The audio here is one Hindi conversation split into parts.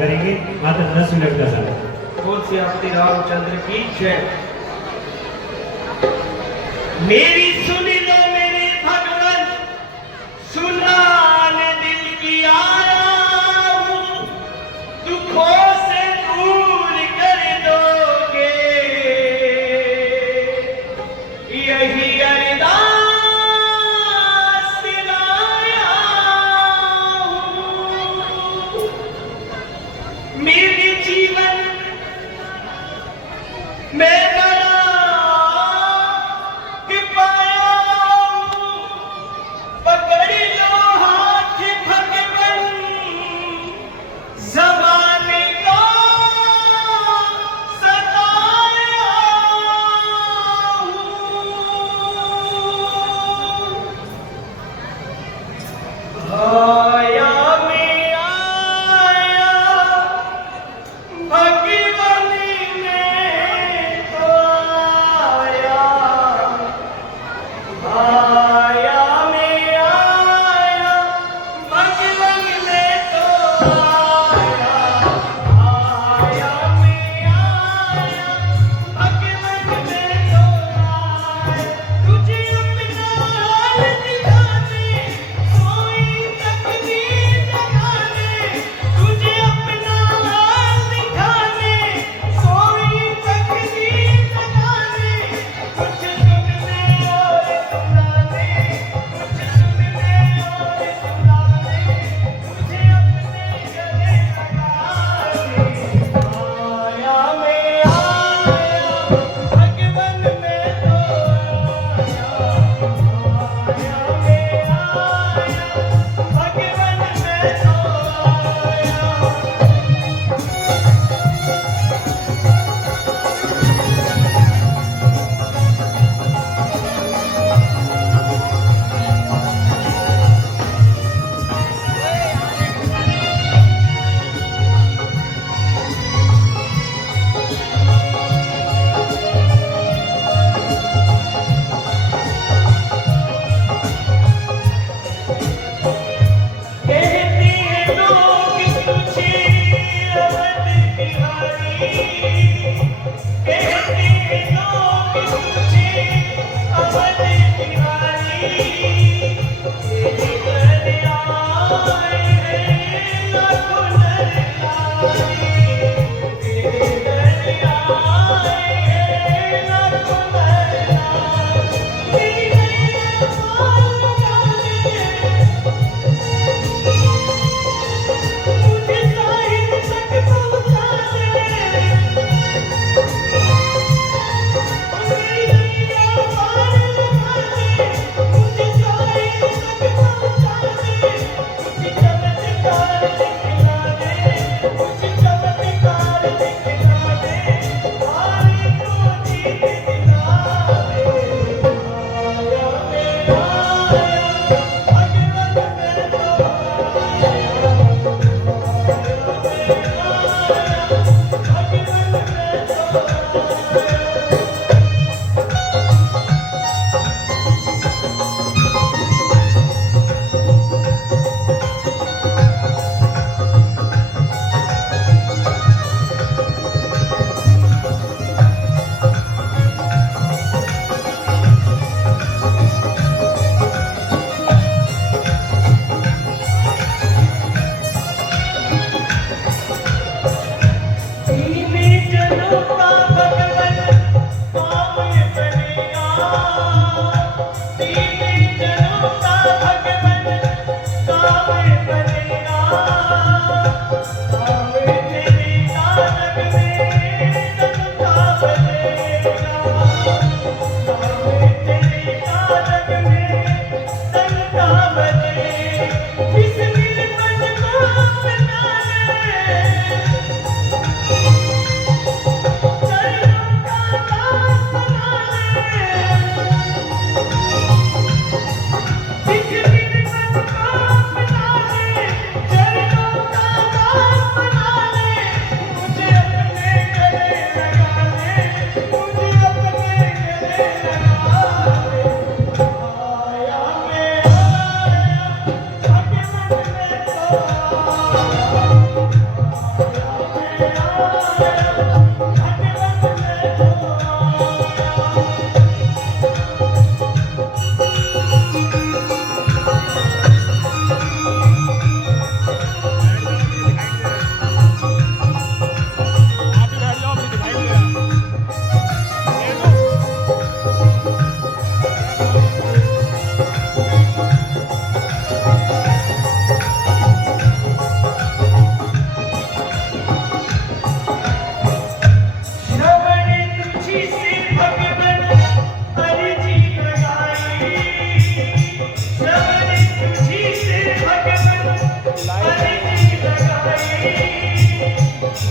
करेंगे मात्र 10 मिनट का समय। बोल श्री श्री रामचंद्र की जय। मेरी सुन लो मेरे भगवान, सुनाने दिल की आया हूं, दुखों से दूर कर दोगे यही अरदास लाया हूं। मेरे जीवन में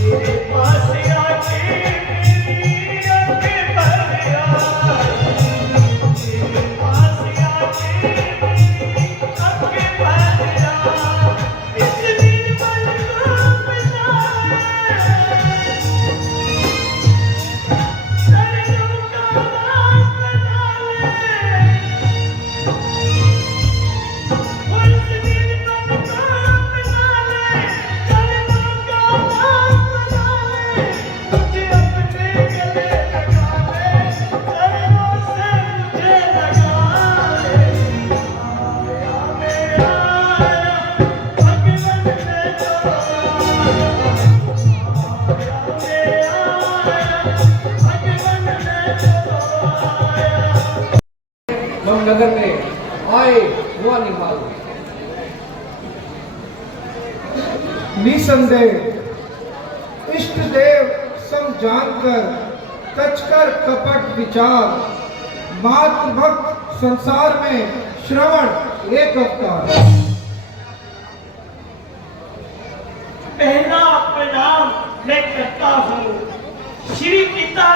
पास आके मेरी आंखें भर आई, तेरे पास आके मेरी आंखें भर आई। इस दिन मन को अपना शरणों का दास बना ले। वो इस दिन मन को अपना ले, शरणों का दास बना ले। मुझे अपने गले लगा ले, शरणों से मुझे लगा ले। आया मेरा आया, भगवन ने तो आया। आया मेरा आया, भगवन ने तो आया। हम नगर में आए हुआ निहाल। निसंदेह इष्ट देव सम जानकर कचकर कपट विचार, मातृभक्त संसार में श्रवण एक अवतार। पहला प्रणाम मैं करता हूँ श्री पिता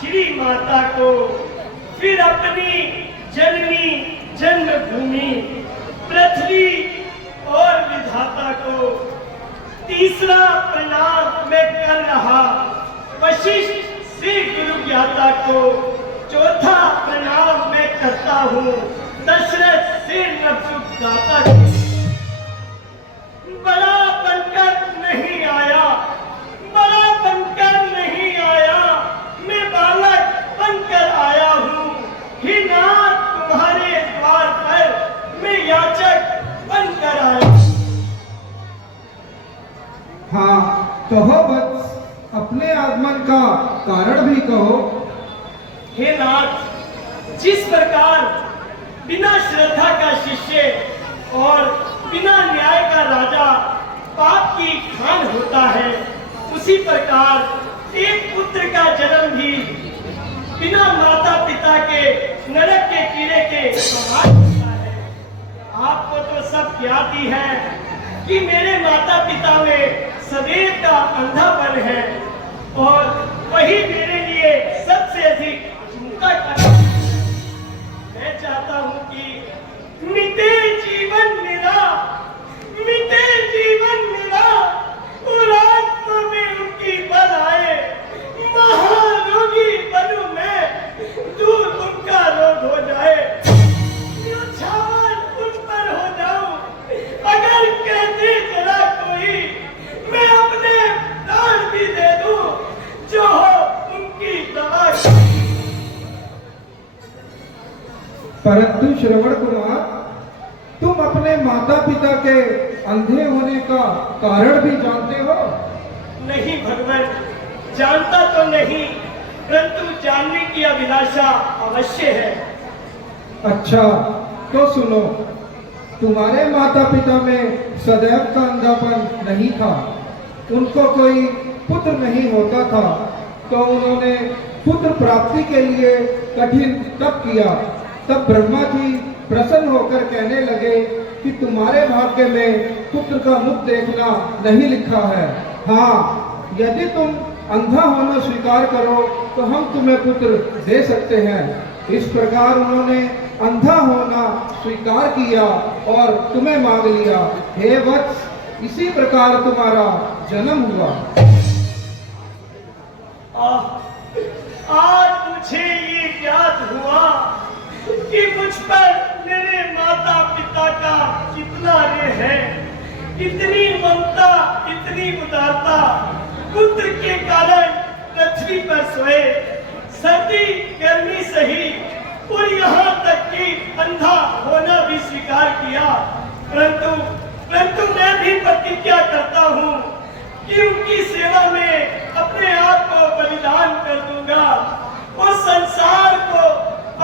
श्री माता को, फिर अपनी जननी जन्मभूमि पृथ्वी और विधाता को। तीसरा प्रणाम मैं कर रहा वशिष्ठ से गुरु ज्ञाता को। चौथा प्रणाम मैं करता हूँ दशरथ से नवसुख दाता को। बड़ा बनकर नहीं आया, बड़ा बनकर नहीं आया, मैं बालक बनकर आया हूँ। हे नाथ तुम्हारे द्वार पर मैं याचक बनकर आया। हाँ, कहो वत्स, अपने आगमन का कारण भी कहो। हे नाथ, जिस प्रकार बिना श्रद्धा का शिष्य और बिना न्याय का राजा पाप की खान होता है, उसी प्रकार एक पुत्र का जन्म भी बिना माता पिता के नरक के कीड़े के समान होता है। आपको तो सब ज्ञात ही है कि मेरे माता पिता में सदैव का अंधापन है और वही मेरे लिए सबसे अधिक चिंता का कारण है। मैं चाहता हूँ कि मिटे जीवन मेरा, मिटे जीवन मेरा और आत्मा में उनकी बल आए। महारोगी बनूं मैं, दूर उनका रोग हो जाए, न्यौछावर उन पर हो जाऊं। अगर कहते जरा कोई, मैं अपने प्राण भी दे दूं, जो हो उनकी दवा। परंतु श्रवण कुमार, तुम अपने माता पिता के अंधे होने का कारण भी जानते हो? नहीं भगवान, जानता तो नहीं, परंतु जानने की अभिलाषा अवश्य है। अच्छा, तो सुनो, तुम्हारे माता पिता में सदैव का अंधापन नहीं था। उनको कोई पुत्र नहीं होता था, तो उन्होंने पुत्र प्राप्ति के लिए कठिन तप किया। तब ब्रह्मा जी प्रसन्न होकर कहने लगे कि तुम्हारे भाग्य में पुत्र का मुख देखना नहीं लिखा है। हाँ, यदि तुम अंधा होना स्वीकार करो तो हम तुम्हें पुत्र दे सकते हैं। इस प्रकार उन्होंने अंधा होना स्वीकार किया और तुम्हें मांग लिया। हे वत्स, इसी प्रकार तुम्हारा जन्म हुआ। आज मुझे ये ज्ञात हुआ कि मुझ पर मेरे माता पिता का कितना ऋण है। इतनी ममता, इतनी उदारता, पुत्र के कारण पृथ्वी पर सोए, सर्दी गर्मी सही और यहाँ तक कि अंधा होना भी स्वीकार किया। परंतु मैं भी प्रतिज्ञा करता हूँ कि उनकी सेवा में अपने आप को बलिदान कर दूंगा और संसार को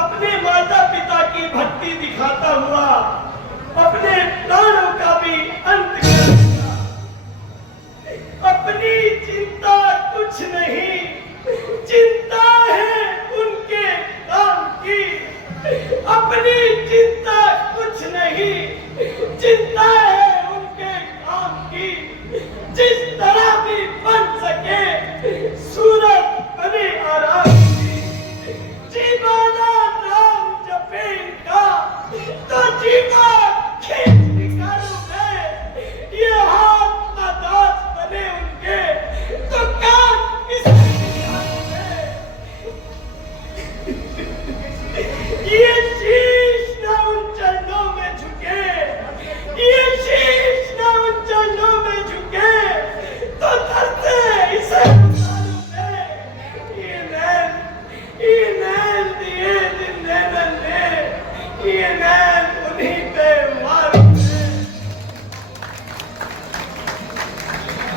अपने माता पिता की भक्ति दिखाता हुआ अपने प्राणों का भी अंत कर दूंगा। अपनी चिंता कुछ नहीं, चिंता है उनके काम की। अपनी चिंता कुछ नहीं, चिंता है उनके काम की। जिस तरह भी बन सके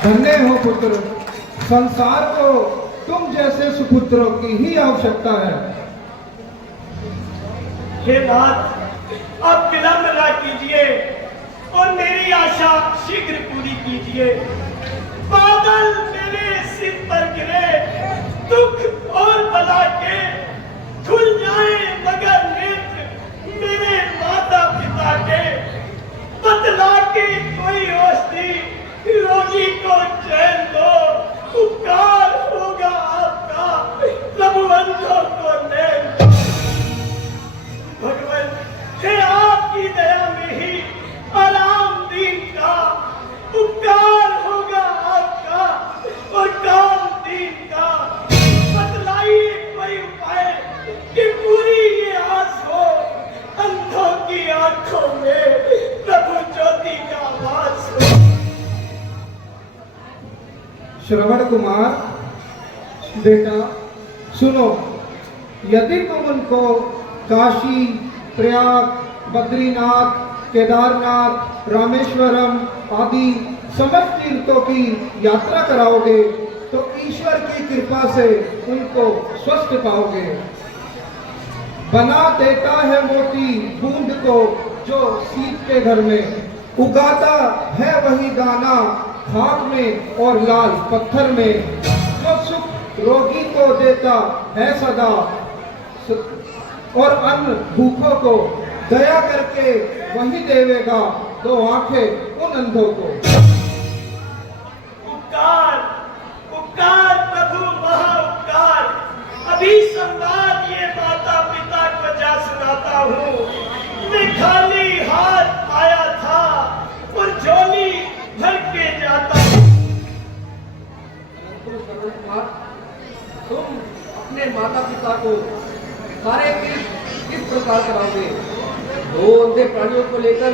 धन्य हो पुत्र, संसार को तुम जैसे सुपुत्रों की ही आवश्यकता है। हे नाथ, अब विलंब न कीजिए और मेरी आशा शीघ्र पूरी कीजिए। बादल मेरे सिर पर गिरे, दुख और बला के खुल जाए मगर नेत्र मेरे माता पिता के। बतला के कोई औषधि रोगी को चैन दो, उपकार होगा आपका प्रभु अंधों को नैन दो। भगवान हे आपकी दया में ही आराम दीन का उपकार होगा आपका और काम दीन का। बतलाइए कोई उपाय कि पूरी ये आस हो, अंधों की आंखों में प्रभु ज्योति का वास हो। श्रवण कुमार बेटा सुनो, यदि तुम उनको काशी, प्रयाग, बद्रीनाथ, केदारनाथ, रामेश्वरम आदि समस्त तीर्थों की यात्रा कराओगे तो ईश्वर की कृपा से उनको स्वस्थ पाओगे। बना देता है मोती बूंद को जो सीत के घर में, उगाता है वही दाना खाक में और लाल पत्थर में। जो सुख रोगी को देता है सदा और अन्न भूखों को, दया करके वही देवेगा दो आंखें उन अंधों को। उपकार उपकार प्रभु महा उपकार। अभी संवाद ये माता पिता को जा सुनाता हूँ। मैं खाली हाथ आया था और झोली भर के जाता हूँ। तुम अपने माता पिता को सारे किस प्रकार कराओगे? दो अंधे प्राणियों को लेकर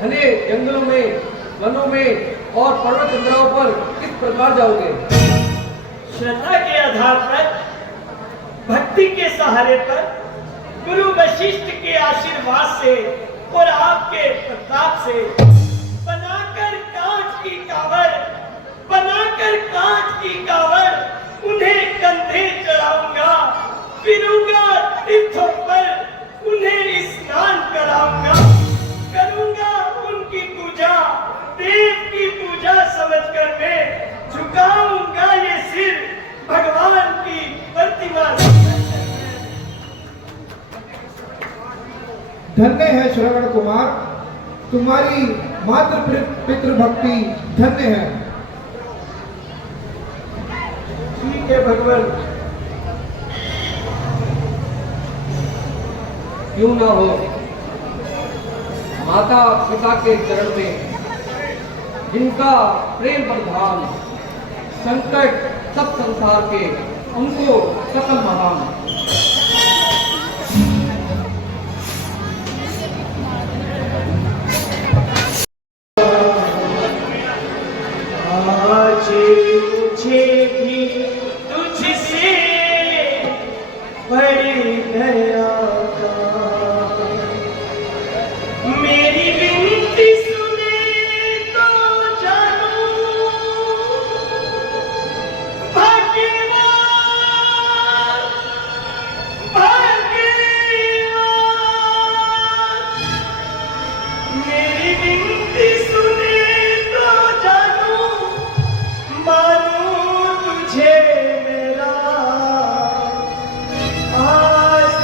घने जंगलों में, वनों में और पर्वत चंद्राओं पर किस प्रकार जाओगे? श्रद्धा के आधार पर, भक्ति के सहारे पर, गुरु वशिष्ठ के आशीर्वाद से और आपके प्रताप से बनाकर कांच की कांवर उन्हें कंधे चढ़ाऊंगा, फिरूंगा तीर्थों पर, उन्हें स्नान कराऊंगा, करूंगा उनकी पूजा, देव की पूजा समझकर मैं झुकाऊंगा ये सिर भगवान की प्रतिमा। धन्य है श्रवण कुमार, तुम्हारी मातृ पितृ भक्ति धन्य है। ठीक है भगवान। क्यों ना हो, माता पिता के चरण में जिनका प्रेम प्रधान, संकट सब संसार के उनको सकल महान। आज मुझे भी तुझसे बड़ी दया का, मेरी विनती सुने तो जानू भाग्यवान, भाग्यवान। मेरी विनती सुने तो जानू, मानू तुझे मेरा आज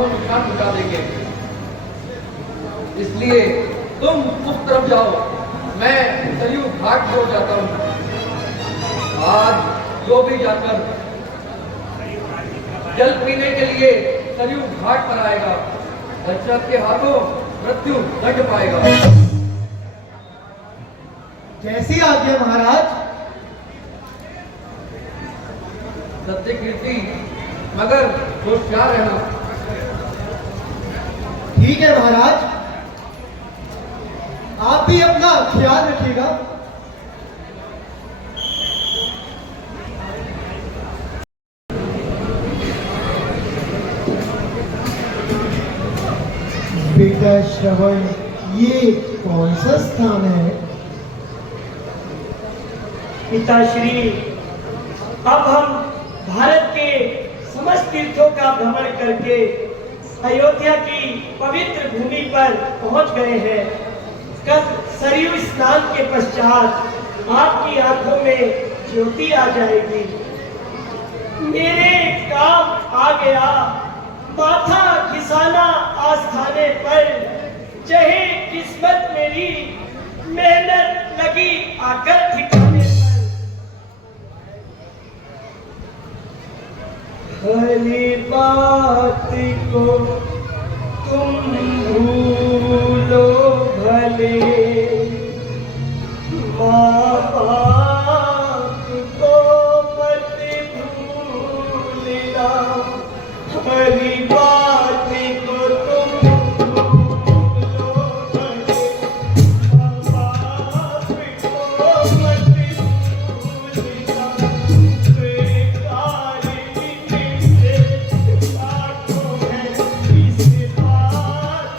को नुकसान पहुंचा देंगे। इसलिए तुम उस तरफ जाओ, मैं सरयू घाट की ओर जाता हूँ। आज जो भी जाकर जल पीने के लिए सरयू घाट पर आएगा, दशरथ के हाथों मृत्यु दंड पाएगा। कैसी आज्ञा महाराज? सत्य कीर्ति, मगर होशियार रहना। ठीक है महाराज, आप भी अपना ख्याल रखिएगा। बेटा श्रवण, ये कौन सा स्थान है? पिताश्री, अब हम भारत के समस्त तीर्थों का भ्रमण करके अयोध्या की पवित्र भूमि पर पहुंच गए हैं। कल सरयू स्नान के पश्चात आपकी आंखों में ज्योति आ जाएगी। मेरे काम आ गया, माथा खिसाना आस्थाने पर, चाहे किस्मत मेरी मेहनत लगी आकर ठिकाने पर। भली बात को तुम भूलो भले, माँ बाप को मत भूलना। भली बात को तुम भूलो भले, माँ बाप को मत भूलना। बेकार इनसे बातों है, इस बात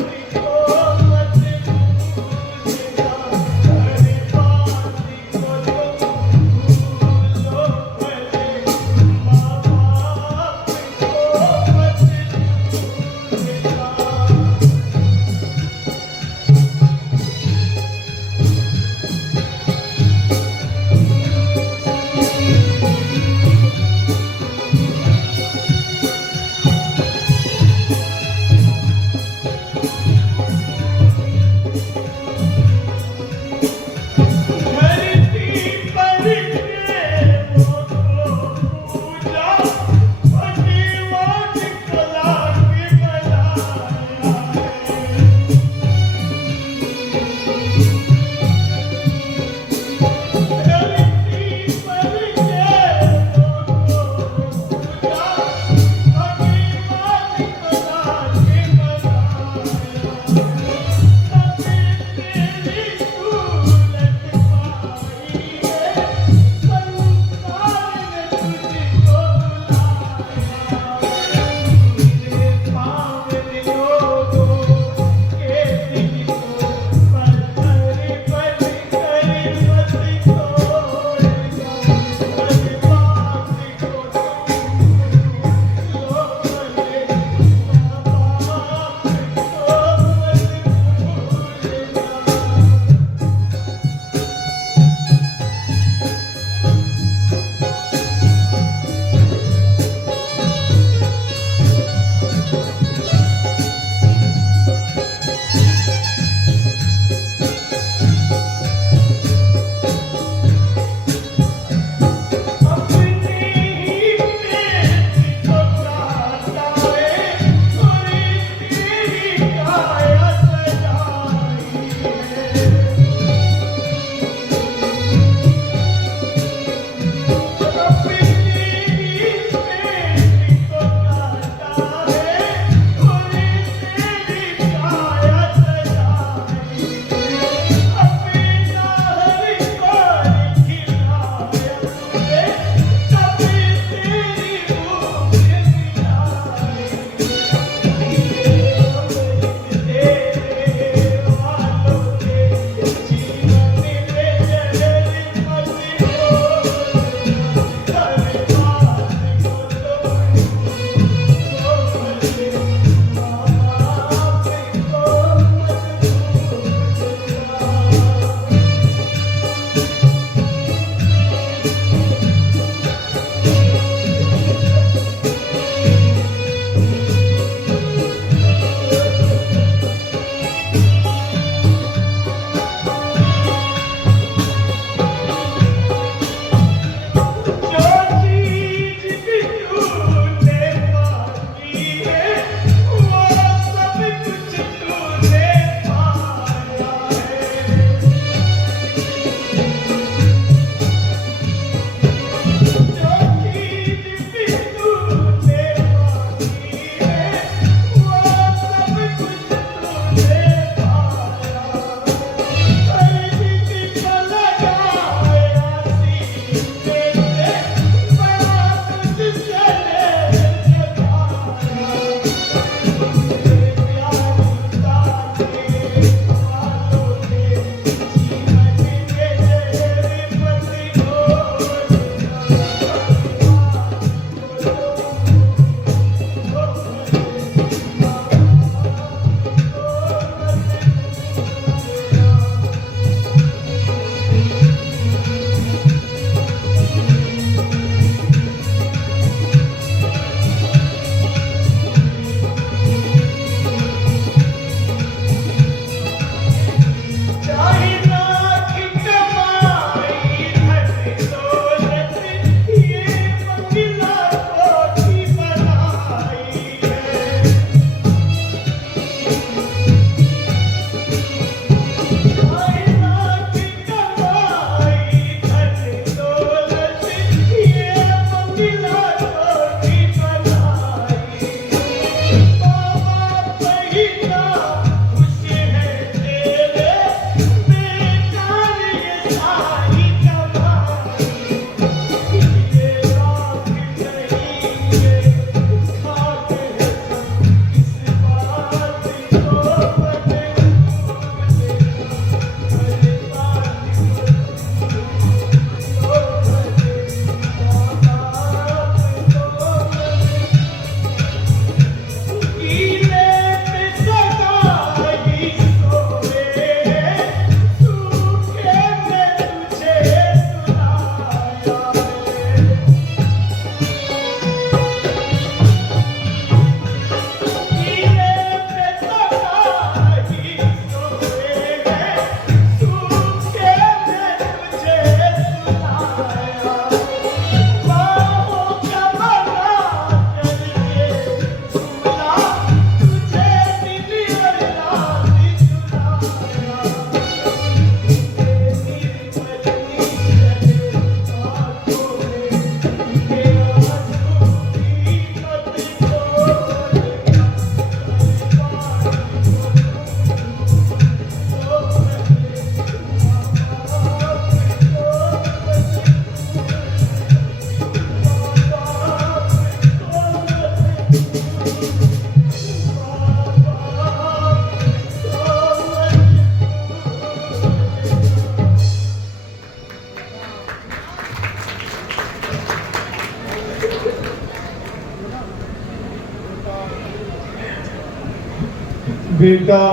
बेटा,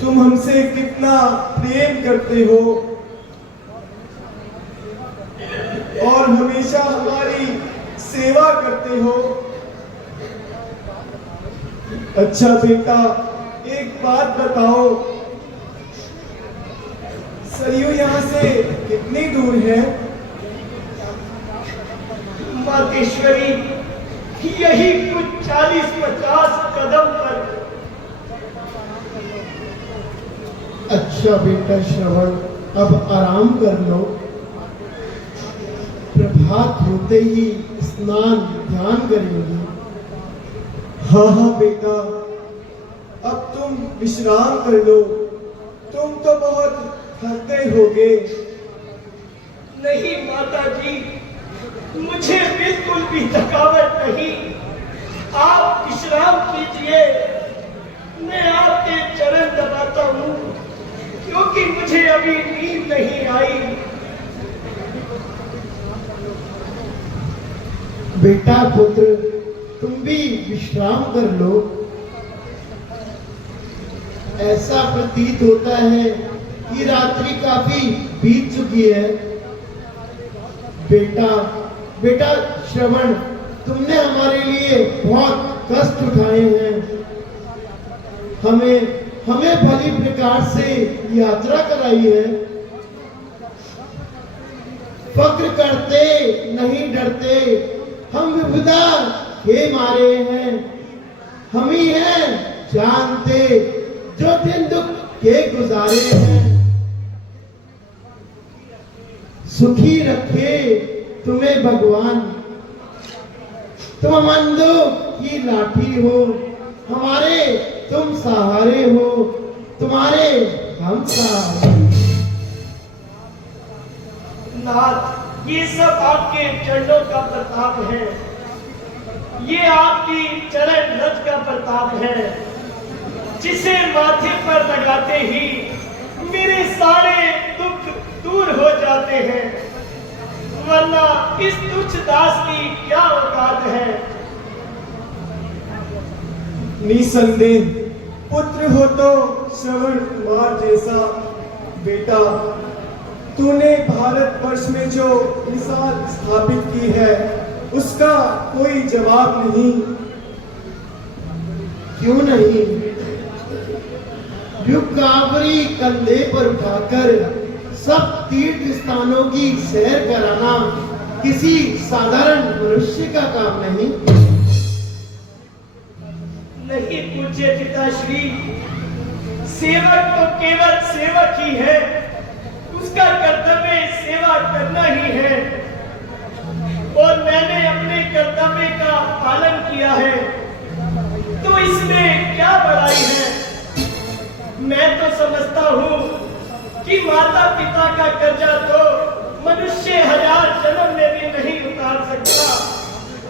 तुम हमसे कितना प्रेम करते हो और हमेशा हमारी सेवा करते हो। अच्छा बेटा, एक बात बताओ, सरयू यहाँ से कितनी दूर है? मातेश्वरी, यही कुछ 40-50 कदम पर। अच्छा बेटा श्रवण, अब आराम कर लो। प्रभात होते ही स्नान ध्यान करेंगे। हाँ हाँ बेटा, अब तुम विश्राम कर लो, तुम तो बहुत थक गए होगे। नहीं माता जी, मुझे बिल्कुल भी थकावट नहीं। आप विश्राम कीजिए, मैं आपके चरण दबाता हूँ, क्योंकि मुझे अभी नींद नहीं आई। बेटा पुत्र, तुम भी विश्राम कर लो। ऐसा प्रतीत होता है कि रात्रि काफी बीत चुकी है। बेटा श्रवण, तुमने हमारे लिए बहुत कष्ट उठाए हैं। हमें भली प्रकार से यात्रा कराई है। फक्र करते नहीं डरते, हम विपदा के मारे हैं। हम ही हैं जानते जो दिन दुख के गुजारे हैं। सुखी रखे तुम्हें भगवान, तुम अंधों की लाठी हो, हमारे तुम सहारे हो, तुम्हारे हम सहारे। नाथ, ये सब आपके चरणों का प्रताप है, ये आपकी चरण रथ का प्रताप है, जिसे माथे पर लगाते ही मेरे सारे दुख दूर हो जाते हैं। वरना इस तुच्छ दास की क्या औकात है। निसंदेह पुत्र हो तो श्रवण कुमार जैसा। बेटा, तूने भारतवर्ष में जो मिसाल स्थापित की है, उसका कोई जवाब नहीं। क्यों नहीं? युगावरी कंधे पर उठाकर सब तीर्थ स्थानों की सैर कराना किसी साधारण मनुष्य का काम नहीं। नहीं पूज्य पिताश्री, सेवक तो केवल सेवक ही है, उसका कर्तव्य सेवा करना ही है, और मैंने अपने कर्तव्य का पालन किया है, तो इसमें क्या बड़ाई है। मैं तो समझता हूँ कि माता पिता का कर्जा तो मनुष्य 1000 जन्म में भी नहीं उतार सकता,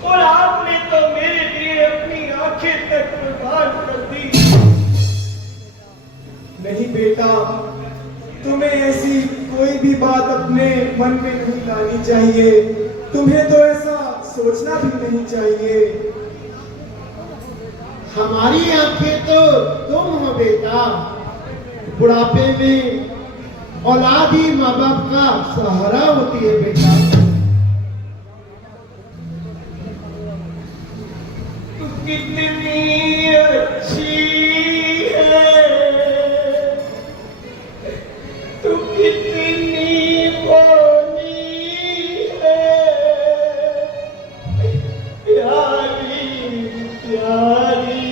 और आपने तो मेरे लिए अपनी आंखें तक कुर्बान कर दी। नहीं बेटा, तुम्हें ऐसी कोई भी बात अपने मन में नहीं लानी चाहिए। तुम्हें तो ऐसा सोचना भी नहीं चाहिए। हमारी आंखें तो तुम हो बेटा। बुढ़ापे में औलाद ही माँ बाप का सहारा होती है बेटा। तू कितनी अच्छी है, तू कितनी भोली है, प्यारी प्यारी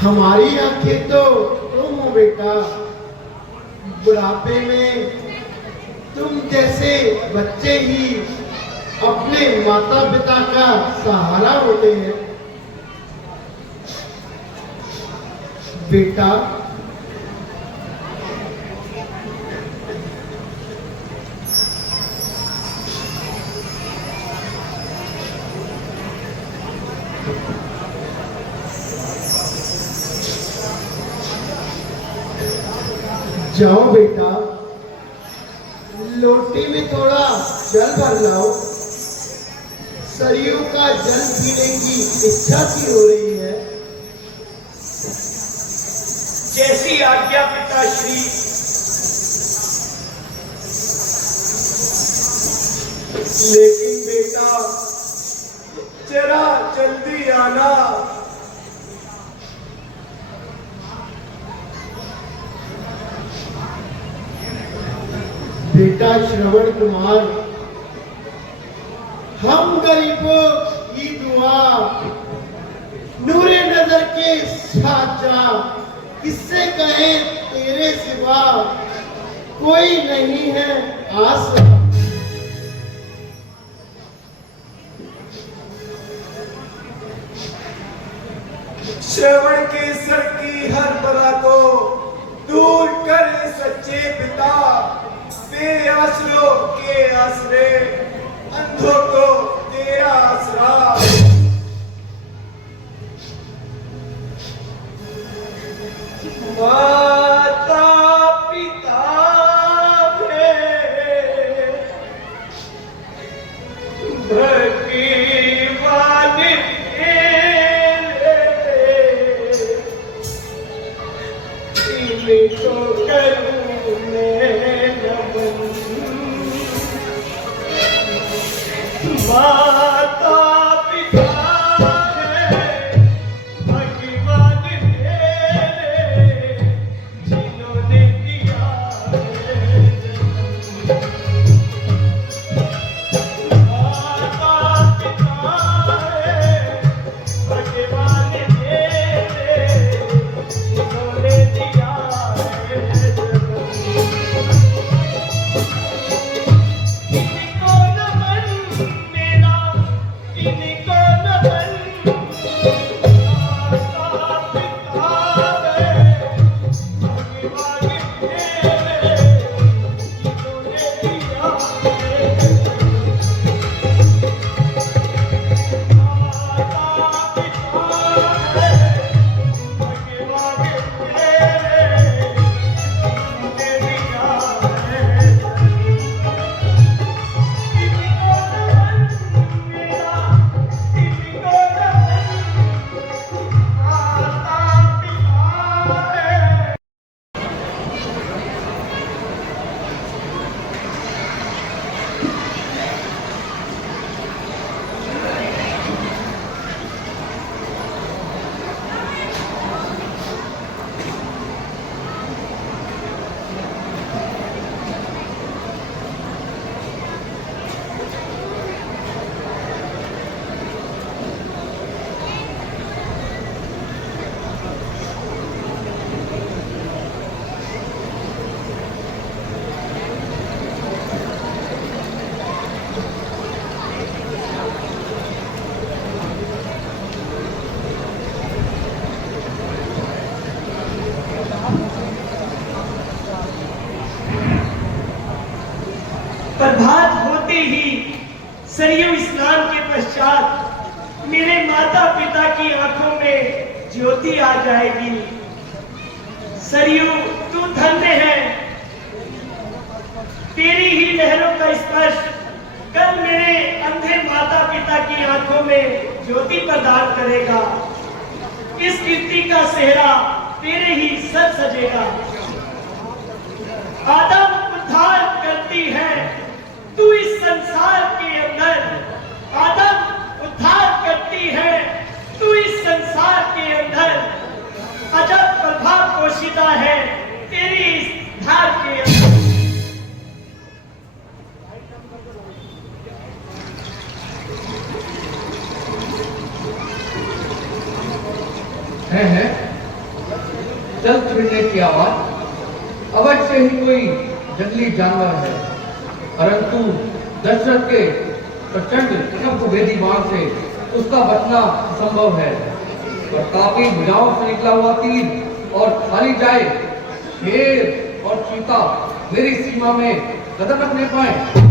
हमारी आंखें तो तुम हो बेटा। बुढ़ापे में तुम जैसे बच्चे ही अपने माता पिता का सहारा होते हैं बेटा। जाओ बेटा, लोटी में थोड़ा जल भर लाओ। सरयू का जल पीने की इच्छा सी हो रही है। जैसी आज्ञा पिताश्री। लेकिन बेटा जरा जल्दी आना। बेटा श्रवण कुमार, हम गरीबों की दुआ नूरे नजर के साचा किससे कहे तेरे सिवा कोई नहीं है आस। श्रवण के सर की हर बला को दूर कर सच्चे पिता। बेआसरों के आसरे, अंधों को तेरा आसरा। माता पिता भगवान इनको करूं मैं नमन। माता पिता भगवान मेरे जिन्होंने दिया माता पिता भगवान मेरे जिन्होंने दिया इनको नमन मेरा, इनको नमन। माता पिता भगवान मेरे जिन्होंने दिया माता पिता भगवान मेरे जिन्होंने प्रभात होते ही सरयू स्नान के पश्चात मेरे माता पिता की आंखों में ज्योति आ जाएगी। सरयू तू धन्य है, तेरी ही लहरों का स्पर्श कल मेरे अंधे माता पिता की आंखों में ज्योति प्रदान करेगा। इस कीर्ति का सेहरा तेरे ही सज सजेगा। आदम उद्धार करती है तू इस संसार के अंदर। आदम उद्धार करती है तू इस संसार के अंदर। अजब प्रभाव पोशीदा है तेरी इस धार के अंदर। हैं चल फिरने की आवाज, अवश्य ही कोई जंगली जानवर है, परंतु दशरथ के प्रचंड कनक बाण से उसका बचना असंभव है। प्रतापी भुजाओं से निकला हुआ तीर और खाली जाए शेर और चीता मेरी सीमा में कदम रखने पाए।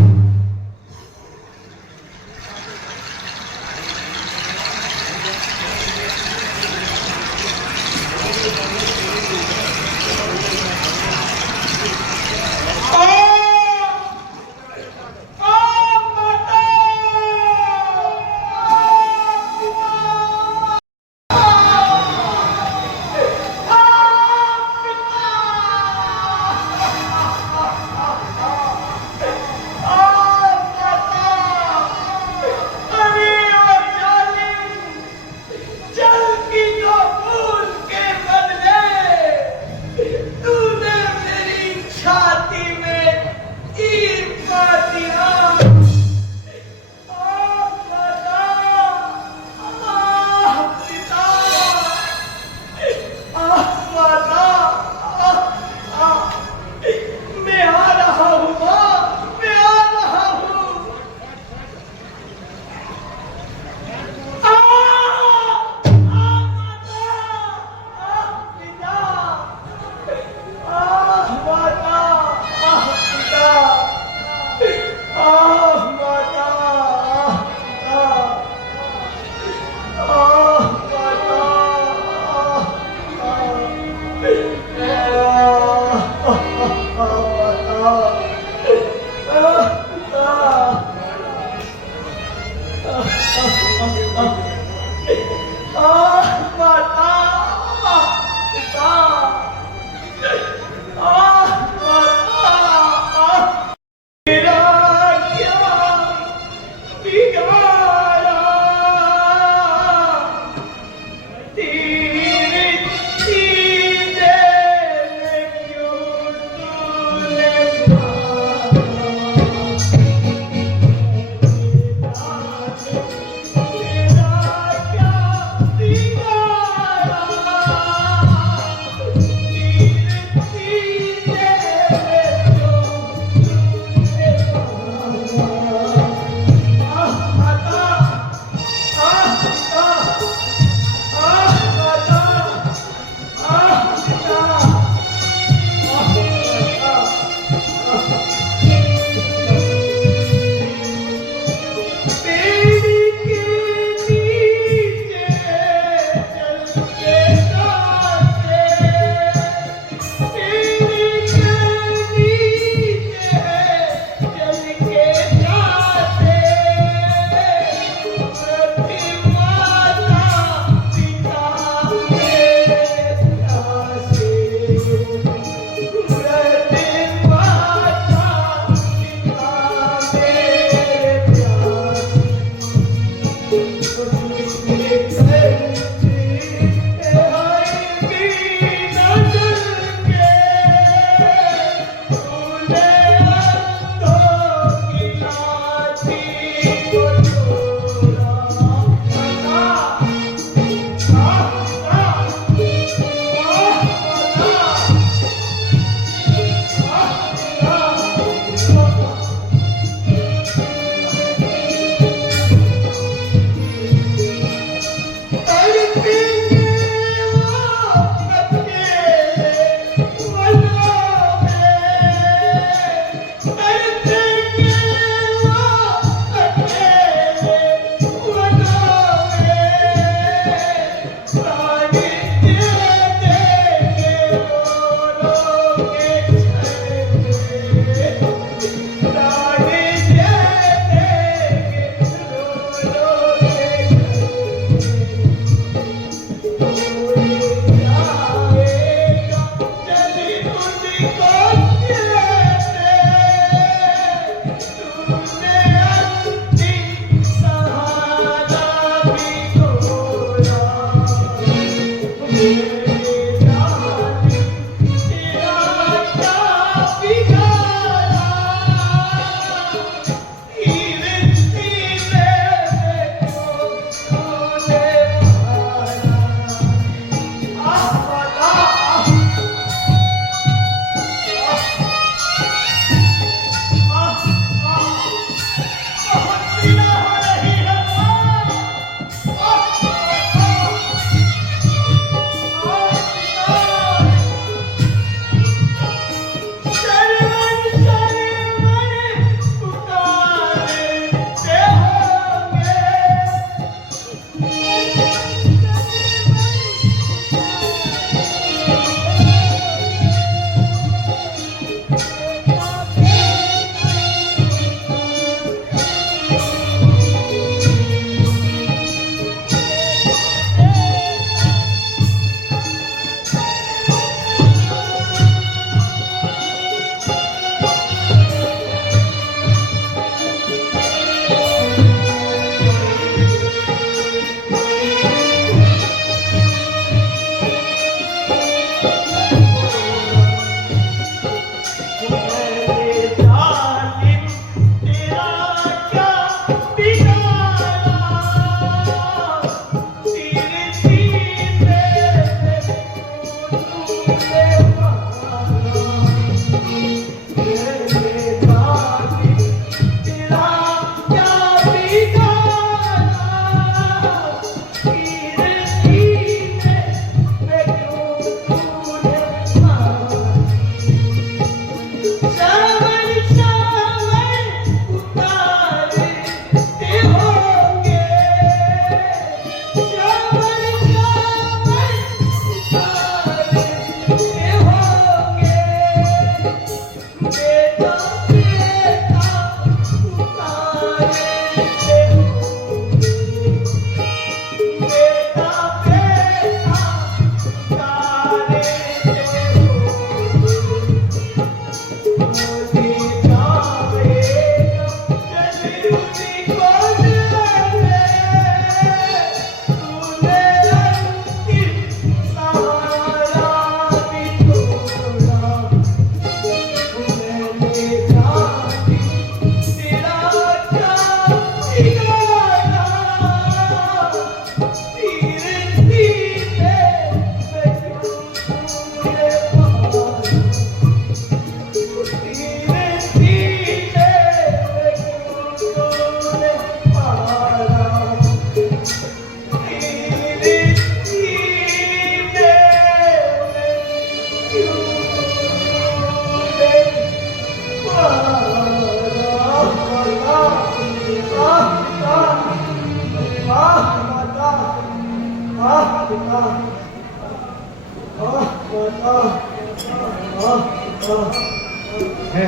है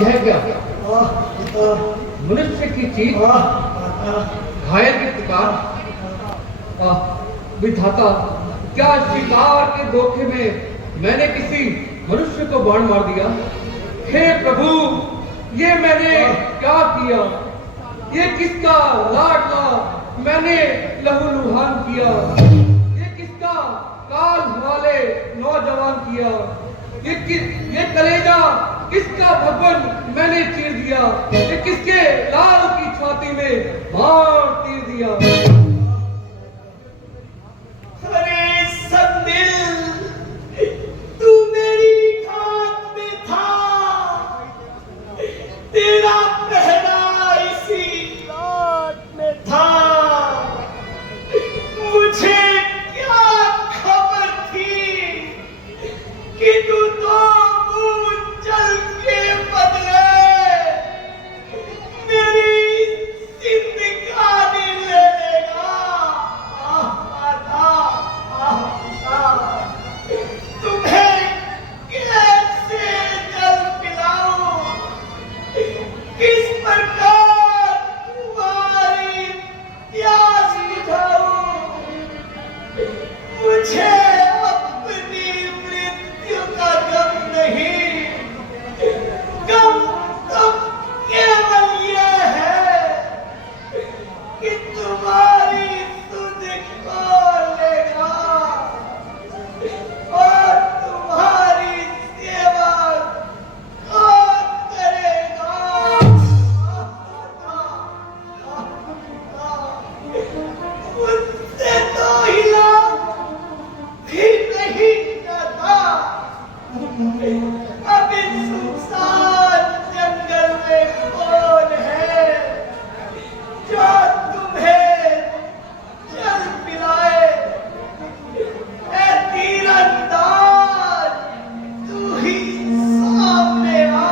यह क्या मनुष्य की चीज घायल की पुकार। विधाता, क्या शिकार के धोखे में मैंने किसी मनुष्य को बाण मार दिया? हे प्रभु, ये मैंने क्या किया? ये किसका लाडला मैंने लहूलुहान किया? ये किसका काल वाले नौजवान किया? ये कलेजा किसका भगवन मैंने चीर दिया? ये किसके लाल की छाती में बाण तीर दिया? अरे संदिल, तू मेरी घात में था, तेरा पहरा इसी लाट में था। मुझे क्या खबर थी कि तू तो मुंह जल के बदले मेरी जिंदगानी ले लेगा। तुम्हें कैसे जल पिलाऊं, किस प्रकार तुम्हारी प्यास बुझाऊं? मुझे अपनी मृत्यु का गम नहीं, गम तो केवल यह है कि तुम्हारी सुध कौन लेगा और तुम्हारी सेवा कौन करेगा? मुझसे तो हिला भी नहीं जाता। अब इस सुनसान जंगल में कौन है जो तुम्हें जल पिलाए? ऐ तीरंदाज, तू ही सामने आ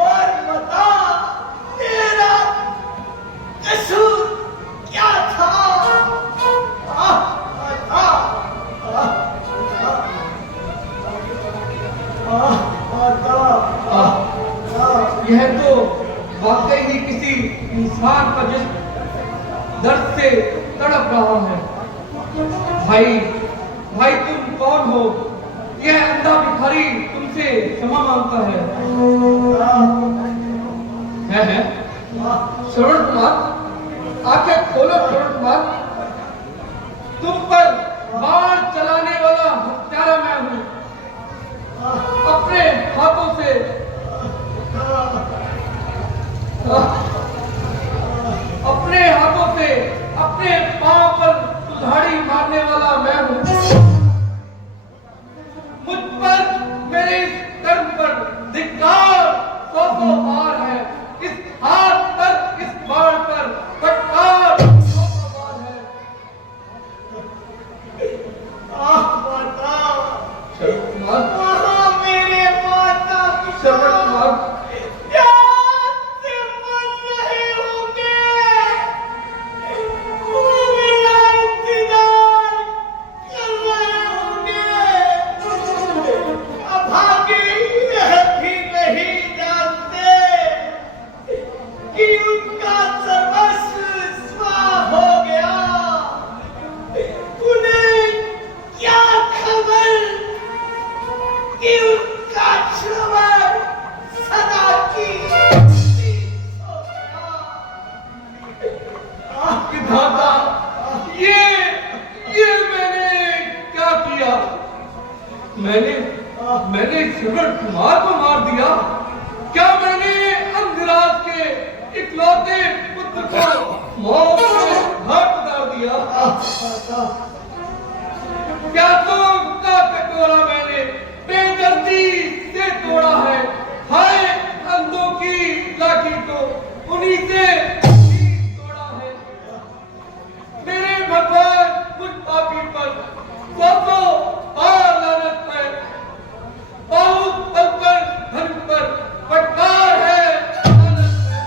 और बता, तेरा कसूर क्या था? यह तो वाकई ही किसी इंसान का जिस्म दर्द से तड़प रहा है। भाई, भाई तुम कौन हो? यह अंधा भिखारी तुमसे क्षमा मांगता है। श्रवण कुमार, आंखें खोलो श्रवण कुमार। तुम पर बाण चलाने वाला हत्यारा मैं हूं। अपने हाथों से अपने पांव पर कुल्हाड़ी मारने वाला मैं हूं। मुझ पर, मेरे इस कर्म पर धिक्कार सौ पार है। इस हाथ पर, इस बाण पर फटकार सौ पार है। मेरे माता श्रवण प्यास से मर रहे होंगे। वो मेरा इंतजार कर रहे होंगे। अभागे यह भी नहीं जानते कि उनका सर्वस्व स्वाहा हो गया। उन्हें क्या खबर कि उनका श्रवण सदा की हो गया। विधाता, ये मैंने क्या किया? मैंने श्रवण कुमार को मार दिया? क्या मैंने अंधराज के इकलौते पुत्र को मौत में घाट उतार दिया? क्या तो का कटोरा मैंने बेदर्दी से तोड़ा है? हाय अंधों की लाठी को उन्हीं से तोड़ा है। मेरे भगवान मुझ पापी पर सौ बार लानत है। बहुत बल पर, धन पर फटकार है, लानत है।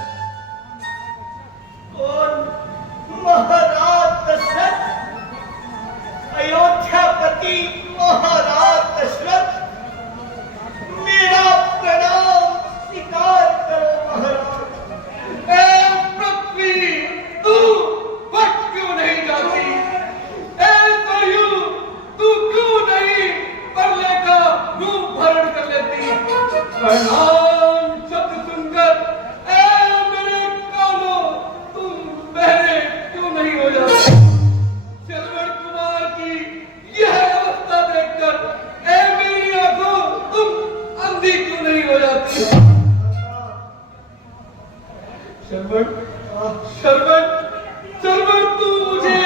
कौन शरवण, शरवण, शरवण, तू मुझे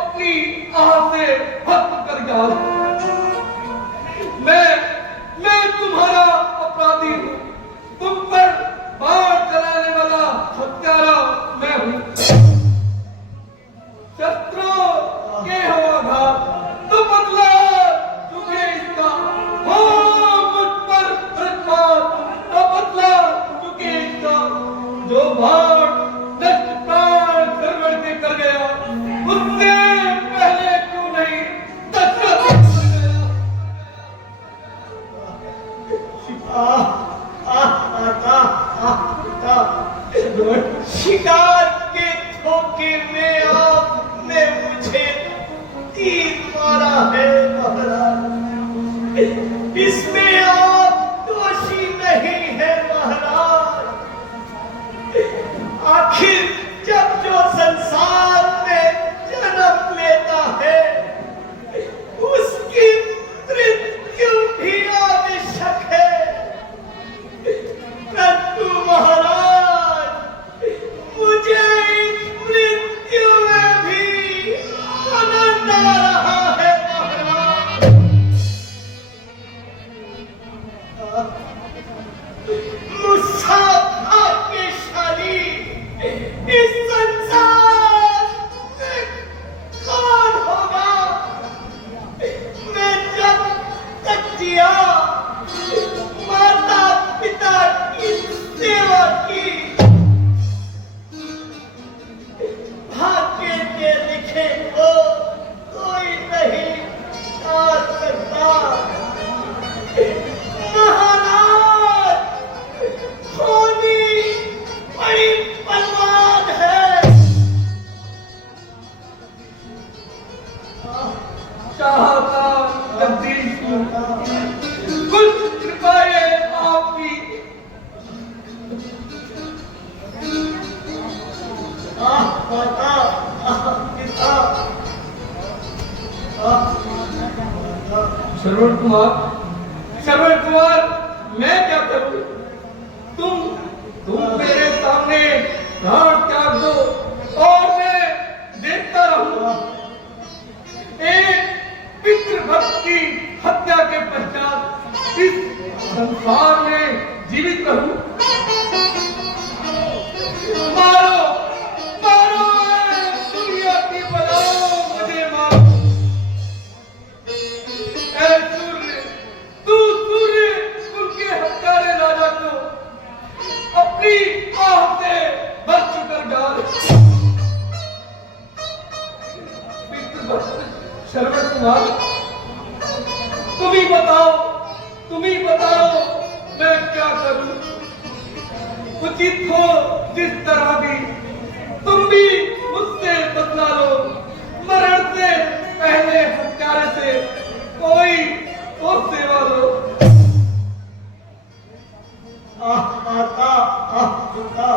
अपनी आह से हत्या कर डाल। मैं तुम्हारा अपराधी हूँ। तुम पर बाण चलाने वाला हत्यारा मैं हूँ। शस्त्रों के हवाघात तो बदला चुके इसका। हाँ, मुझ पर प्रहार तो बदला चुके इसका। जो बाण नष्ट प्राण शरवण के कर गया, उससे पहले क्यों नहीं दशरथ कर गया? शिकार के धोखे में आपने मुझे तीर मारा है महाराज। इसमें आप दोषी नहीं है महाराज। आखिर जब जो संसार में जन्म लेता है, उसकी मृत्यु भी आवश्यक है। परंतु महाराज, मुझे इस मृत्यु में भी आनंद आ रहा है महाराज। मुझसा भाग्यशाली इस संसार में कौन होगा? मैं जब तक जिया, माता पिता की सेवा की। भाग्य के लिखे को कोई नहीं टाल सकता। महाराज, होनी बड़ी बलवान है। चाहता जगदीश कुछ कृपाएं आपकी। माता, पिता, श्रवण कुमार, श्रवण कुमार, मैं क्या करूं? तुम मेरे सामने प्राण त्याग दो और मैं देखता रहूं। एक पितृभक्त की हत्या के पश्चात इस संसार में जीवित रहूं। मारो, मारो, दुनिया की बनाओ, मुझे मारो। ऐ सूर्य, तू सूर्य कुल के हत्यारे राजा को अपनी आह से भस्म कर डाल। श्रवण कुमार, तुम ही बताओ मैं क्या करूं? उचित हो जिस तरह भी, तुम भी मुझसे बदला लो। मरण से पहले हत्यारे से कोई तो सेवा लो। माता, पिता,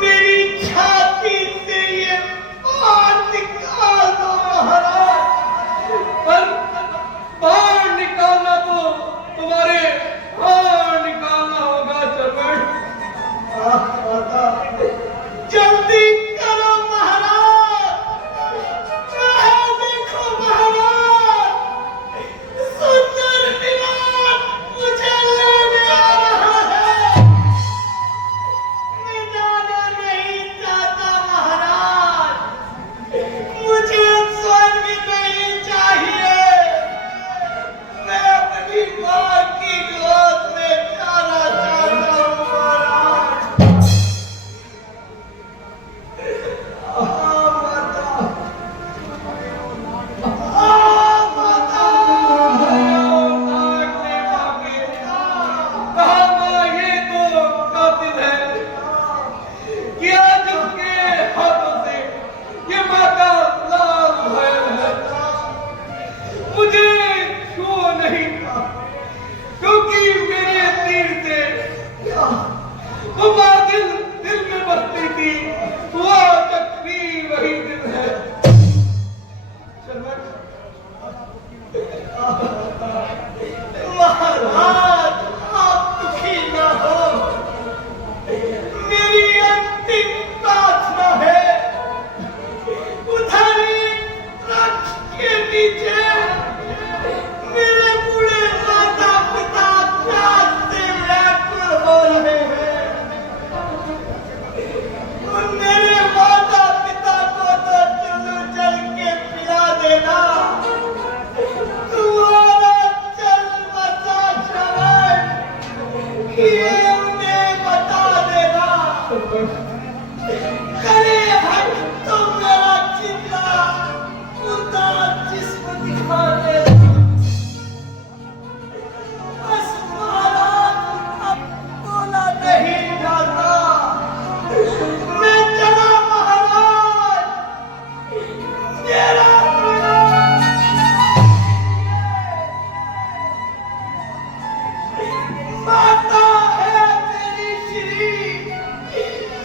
मेरी छाती से ये बाण निकाल दो महाराज। पर बाण निकालना तो तुम्हारे हाथ निकालना होगा श्रवण। माता, जल्दी करो महाराज। देखो महाराज, सुंदर विमान मुझे लेने आ रहा है। मैं जाने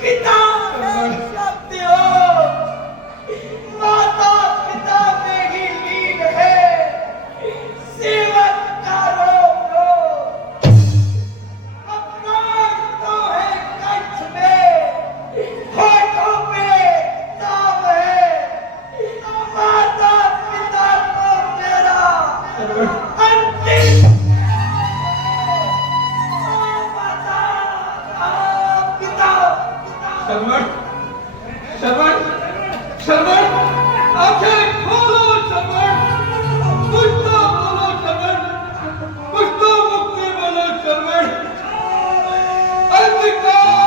पिता शब्द हो, माता पिता में ही लीन है, सेवक का रो अपना तो है कंठ में, होठों पे ताव है, माता पिता को मेरा अंतिम शरवण, शरवण, शरवण, आंखें खोलो शरवण, कुछ तो बोलो शरवण, कुछ तो मुख में बोलो शरवण। अंधकार,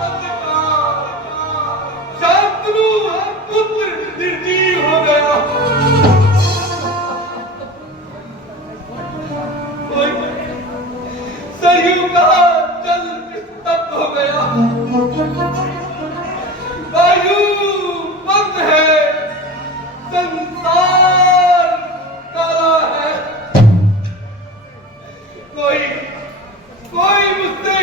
अंधकार, शांतनु पुत्र निर्जीव हो गया। सरयू का जल स्तब्ध हो गया, वायु बंद है, संसार काला है। कोई मुझसे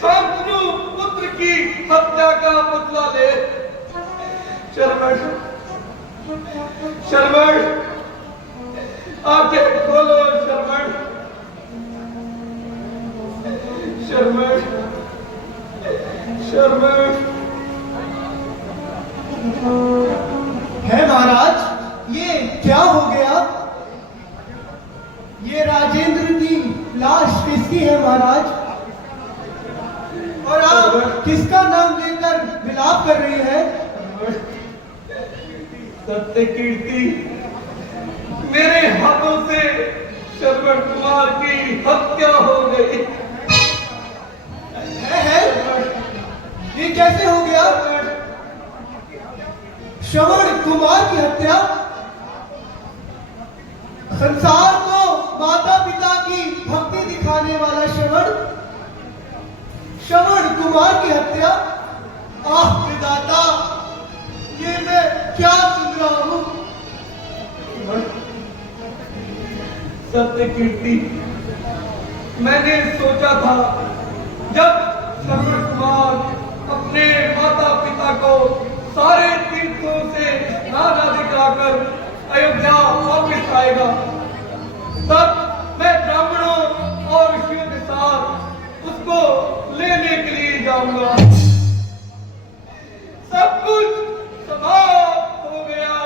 शांतनु पुत्र की हत्या का बदला ले। शरवण, शरवण, आंखें खोलो शरवण, शरवण, शरवण। है महाराज, ये क्या हो गया? ये राजेंद्र की लाश किसकी है महाराज? और आप किसका नाम लेकर विलाप कर रही है? सत्य कीर्ति, मेरे हाथों से शरवण कुमार की हत्या हो गई। है? ये कैसे हो गया? श्रवण कुमार की हत्या? संसार को माता पिता की भक्ति दिखाने वाला श्रवण, श्रवण कुमार की हत्या? आह विधाता, ये मैं क्या सुन रहा हूं? सत्य कीर्ति, मैंने सोचा था जब शरवण कुमार अपने माता पिता को सारे तीर्थों से स्नान आदि कराकर अयोध्या वापस आएगा, तब मैं ब्राह्मणों और ऋषियों के साथ उसको लेने के लिए जाऊंगा। सब कुछ समाप्त हो गया।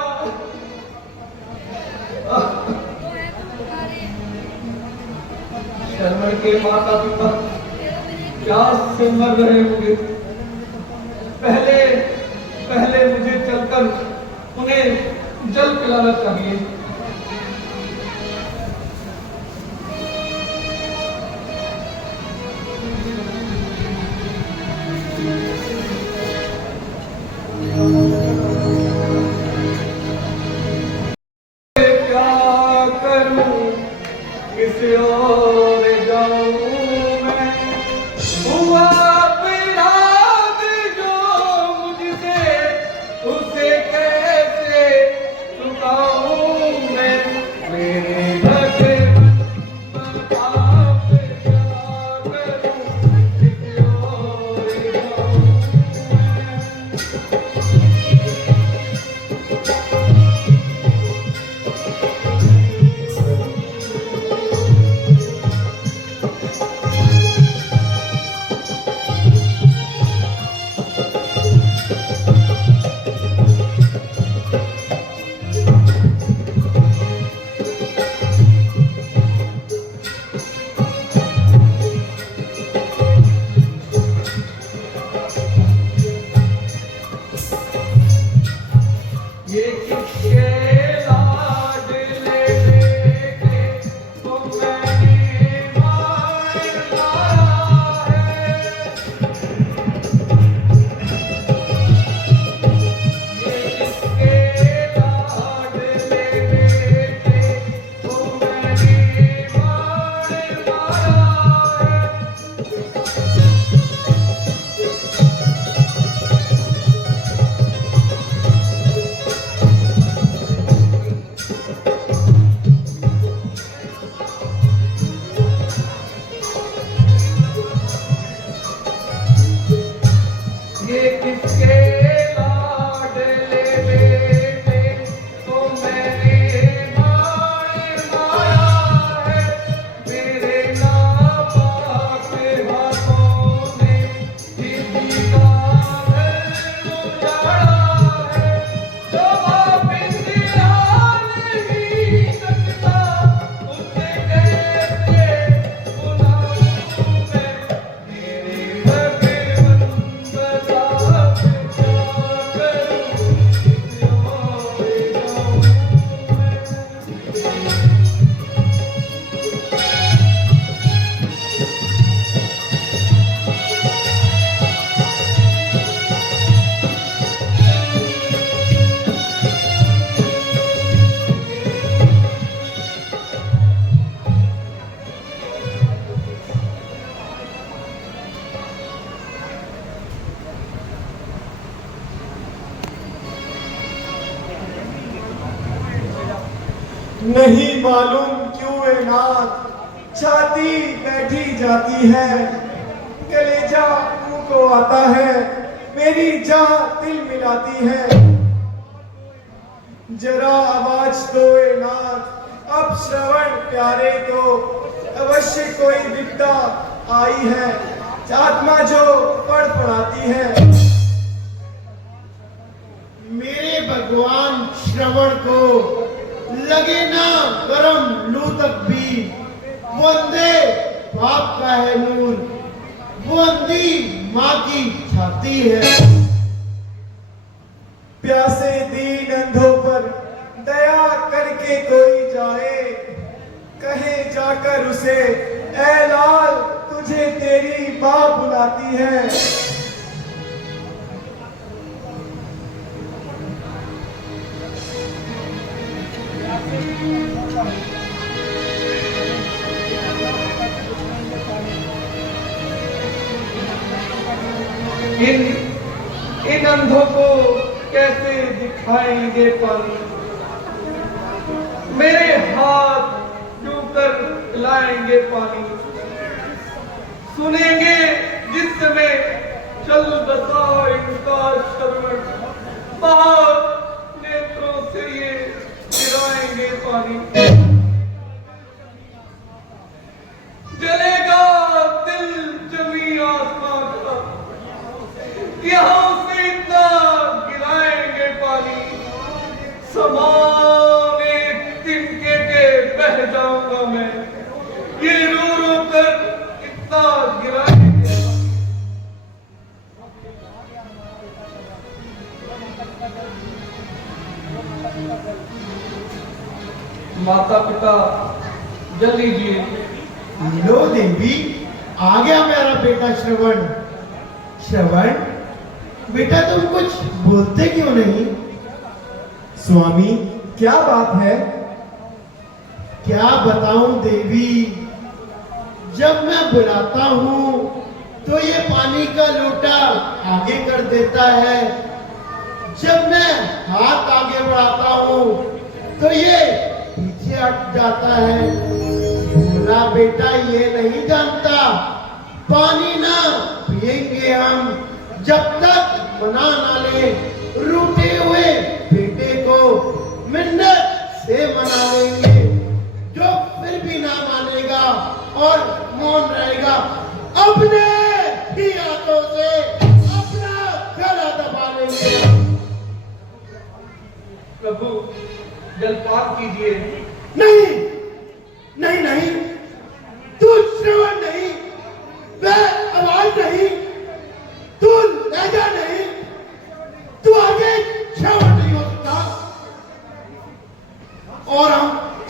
शरवण के माता पिता क्या से मर रहे होंगे। पहले मुझे चलकर उन्हें जल पिलाना चाहिए। क्या करूं, किस ओर जाऊं मैं, हुआ विराग जो मुझसे, उसे कैसे चुकाऊं नहीं मालूम क्यों ए नाथ, छाती बैठी जाती है, कलेजा मुंह को आता है, मेरी जान दिल मिलाती है। जरा आवाज दो ए नाथ, अब श्रवण प्यारे तो अवश्य कोई विपदा आई है, आत्मा जो फड़फड़ाती है। मेरे भगवान श्रवण को लगे ना गरम लू तक भी, वंदे बाप का है नूर, वंदी माँ की छाती है। प्यासे दीन अंधों पर दया करके कोई जाए, कहे जाकर उसे ऐ लाल तुझे तेरी माँ बुलाती है। इन अंधों को कैसे दिखाएंगे पानी, मेरे हाथ क्यों कर लाएंगे पानी। सुनेंगे जिस समय चल बसा इनका श्रवण, बाहर नेत्रों से ये गिराएंगे पानी। जलेगा दिल जमी आसमान का, यहाँ से इतना गिराएंगे पानी, समान एक तिनके के बह जाऊंगा मैं, ये रो रो कर इतना गिराएंगे। माता पिता जल लीजिए। लो देवी, आ गया मेरा बेटा श्रवण। श्रवण बेटा, तुम कुछ बोलते क्यों नहीं? स्वामी क्या बात है? क्या बताऊं देवी, जब मैं बुलाता हूँ तो ये पानी का लोटा आगे कर देता है, जब मैं हाथ आगे बढ़ाता हूँ तो ये पीछे हट जाता है। मेरा बेटा ये नहीं जानता, पानी ना पिएंगे हम जब तक मना ना ले, रूठे हुए बेटे को मिन्नत से मना लेंगे, जो फिर भी ना मानेगा और मौन रहेगा, अपने ही हाथों से अपना गला दबा लेंगे। प्रभु जलपान कीजिए। नहीं नहीं नहीं, तू श्रवण नहीं, वह आवाज नहीं, तू लहजा नहीं, तू आगे श्रवण नहीं हो सकता, और हम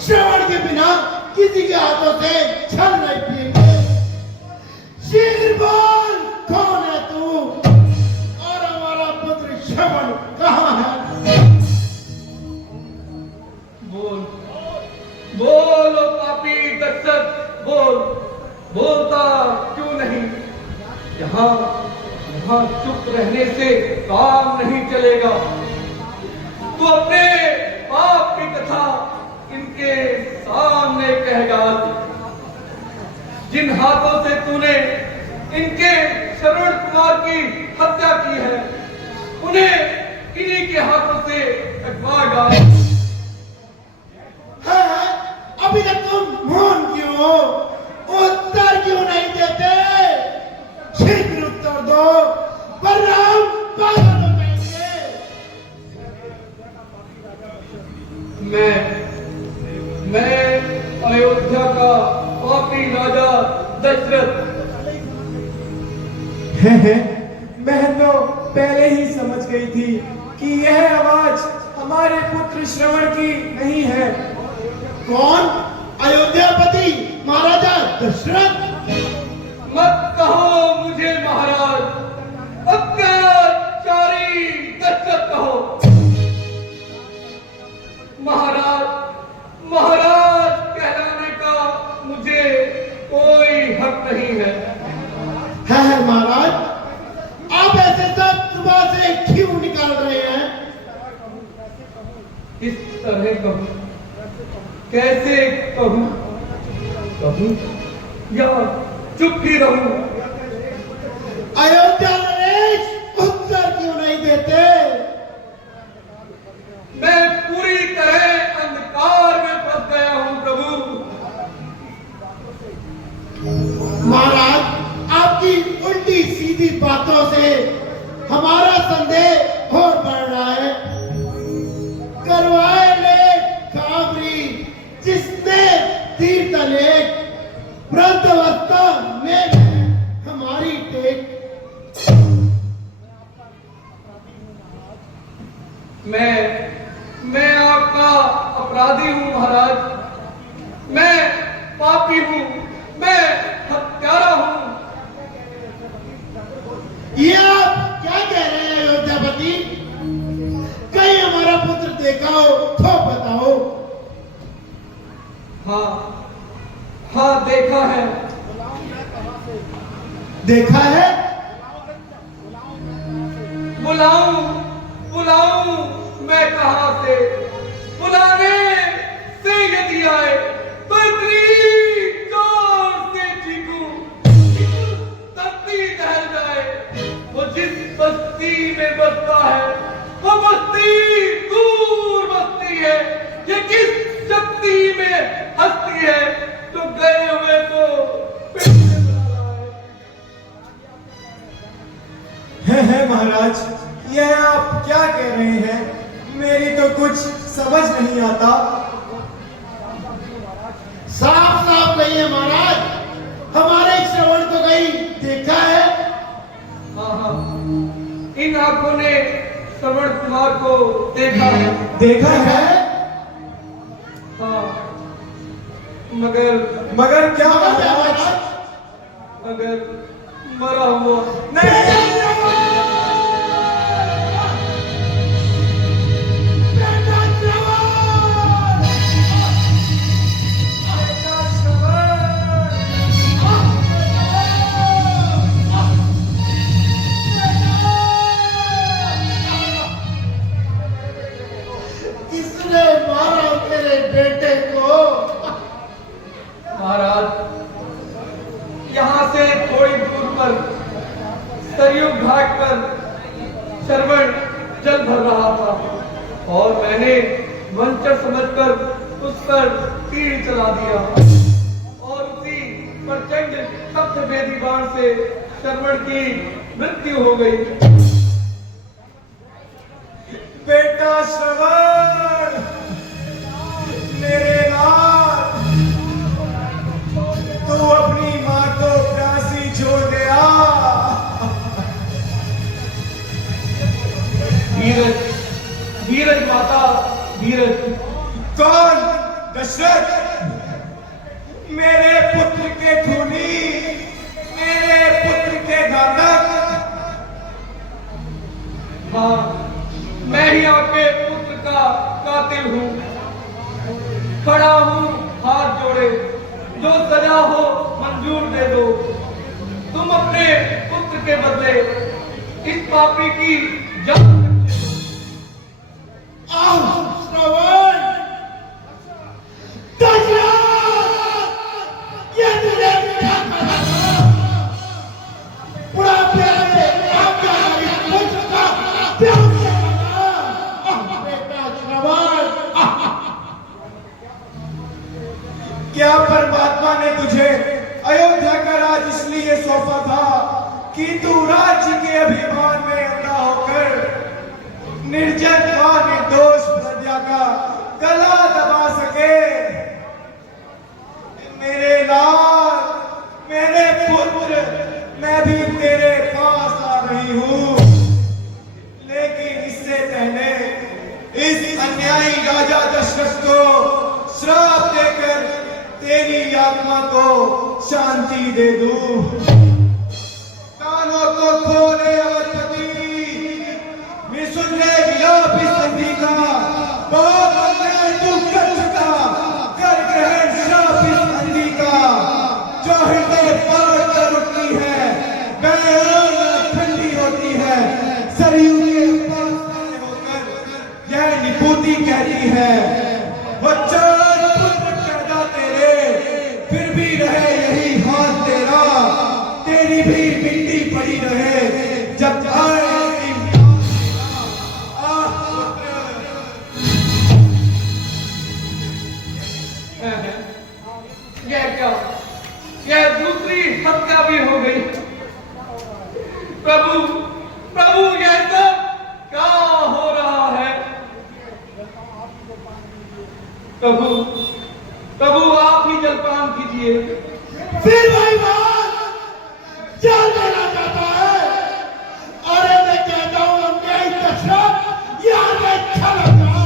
श्रवण के बिना किसी के हाथों से छल नहीं पिएंगे। शीघ्र बोल, कौन है तू और हमारा पुत्र श्रवण कहाँ है? बोल बोल ओ पापी दक्षक, बोल, बोलता क्यों नहीं? यहाँ चुप रहने से काम नहीं चलेगा। तू अपने पाप की कथा इनके सामने कह डाल। जिन हाथों से तूने इनके श्रवण कुमार की हत्या की है, उन्हें इन्हीं के हाथों से कटवा डाल। अभी तक तुम मौन क्यों हो? उत्तर क्यों नहीं देते? शीघ्र उत्तर दो, वरना हम पागल हो जाएंगे। मैं अयोध्या का पापी राजा दशरथ है, मैं तो पहले ही समझ गई थी कि यह आवाज हमारे पुत्र श्रवण की नहीं है। कौन? अयोध्यापति महाराजा दशरथ? मत कहो मुझे महाराज, अत्याचारी दशरथ कहो। महाराज कहलाने का मुझे कोई हक नहीं है। महाराज, आप ऐसे सब सुबह से क्यों निकाल रहे हैं? किस तरह कहूं, कैसे कहूँ? कहूँ या चुप ही रहूं? अयोध्या नरेश उत्तर क्यों नहीं देते? मैं पूरी तरह अंधकार में फंस गया हूं प्रभु। महाराज, आपकी उल्टी सीधी बातों से हमारा संदेह और बढ़ रहा है। करवाए ले काबरी जिसने तीर्थ लेख, वृद्धावस्था में हमारी टेक। मैं आपका अपराधी हूं महाराज। मैं पापी हूं, मैं हत्यारा हूं। ये आप क्या कह रहे हैं अयोध्यापति? कहीं हमारा पुत्र देखा हो तो बताओ। हाँ देखा है। देखा है? बुलाऊं मैं कहां से? बुलाने से यदि आए तो इतनी जोर से चीखूं, धरती दहल जाए। वो जिस बस्ती में बसता है वो बस्ती दूर बसती है। ये किस शक्ति में हस्ती है तो गए हुए को फिर से बुला लाए। है महाराज, यह आप क्या कह रहे हैं? मेरी तो कुछ समझ नहीं आता। साफ साफ नहीं है महाराज, हमारे श्रवण तो गई देखा है। हाँ, इन आंखों ने श्रवण कुमार को देखा है। देखा है? हाँ, मगर क्या महाराज? मगर मरा हुआ नहीं। किसने मारा मेरे बेटे को? महाराज, यहाँ से थोड़ी दूर पर सरयू घाट पर श्रवण जल भर रहा था और मैंने वंचर समझकर उस पर तीर चला दिया और उसी प्रचंड शब्द भेदी बाण से श्रवण की मृत्यु हो गई। बेटा श्रवण, मेरे लाल, तू अपनी माँ को प्यासी छोड़ गया। धीरज माता, धीरज। कौन? दशरथ, मेरे पुत्र के खूनी, मेरे पुत्र के घातक। हाँ, मैं ही आपके पुत्र का कातिल हूँ। खड़ा हूँ हाथ जोड़े, जो सजा हो मंजूर दे दो। तुम अपने पुत्र के बदले इस पापी की जान श्रवण, ये तुझे क्या करा? बुढ़ापे में आपका पुत्र का त्याग करना। बेटा श्रवण, क्या परमात्मा ने तुझे अयोध्या का राज इसलिए सौंपा था कि तू राज्य के अभिमान में अंधा होकर निर्जन व निर्दोष प्रजा का गला दबा सके? मेरे लाल, मेरे पुत्र, मैं भी तेरे पास आ रही हूँ, लेकिन इससे पहले इस अन्यायी राजा दशरथ को श्राप देकर तेरी आत्मा को शांति दे दूं। कानों को खोले अवधपति, सुन ले विलाप इस संधि का। बहुत अन्याय तू कर चुका, कर ग्रहण श्राप इस संधि का। जो हृदय पार कर उठती है वह ठंडी होती है। सरयू के पास खड़े होकर यह निपुति कहती है, वो चार पुत्र प्रभु प्रभु यह सब क्या हो रहा है? प्रभु प्रभु आप ही जलपान कीजिए। फिर वही बात, जान देना चाहता है। अरे मैं कहता हूं अन्यायी दशरथ यहाँ पे खड़ा था।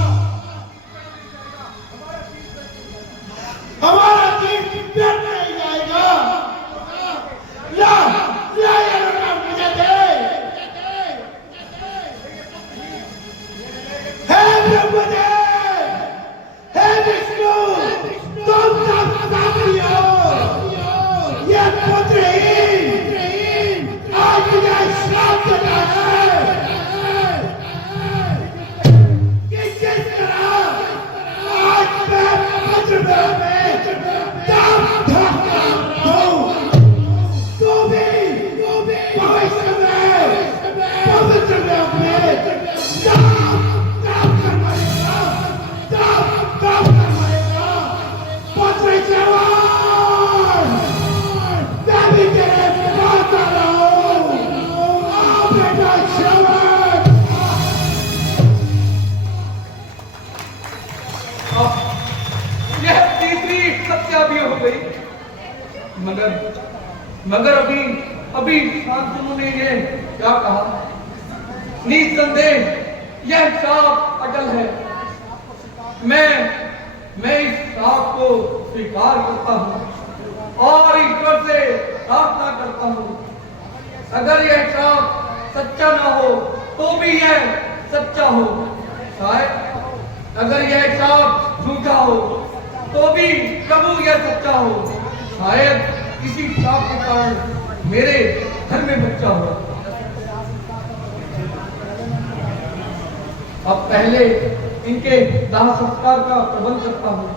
हमारा तीर व्यर्थ नहीं जाएगा। ला ला ये रकम मुझे दे। हे ब्रह्मदेव, हे विष्णु, तुम सब साथी हो। ये पुत्रहीन आज मुझे श्राप देता है कि जिस तरह आज मैं पुत्र में दाम धरता हूँ, तो भी भविष्य में पवित्र में दाम कर मरेगा, दाम कर मरेगा। पुत्र जवान, मैं भी तेरे पास आ रहा हूँ। आ बेटा श्रवण। यह तीसरी हत्या भी हो गई। मगर अभी शांतनु ने ये क्या कहा? निसंदेह यह श्राप अटल है। मैं इस श्राप को स्वीकार करता हूँ और ईश्वर से प्रार्थना करता हूँ, अगर यह श्राप सच्चा ना हो तो भी यह सच्चा हो। शायद अगर यह श्राप झूठा हो तो भी प्रभु यह सच्चा हो। शायद इसी श्राप के कारण मेरे घर में बच्चा हो। अब पहले इनके दाह संस्कार का प्रबंध करता हूँ।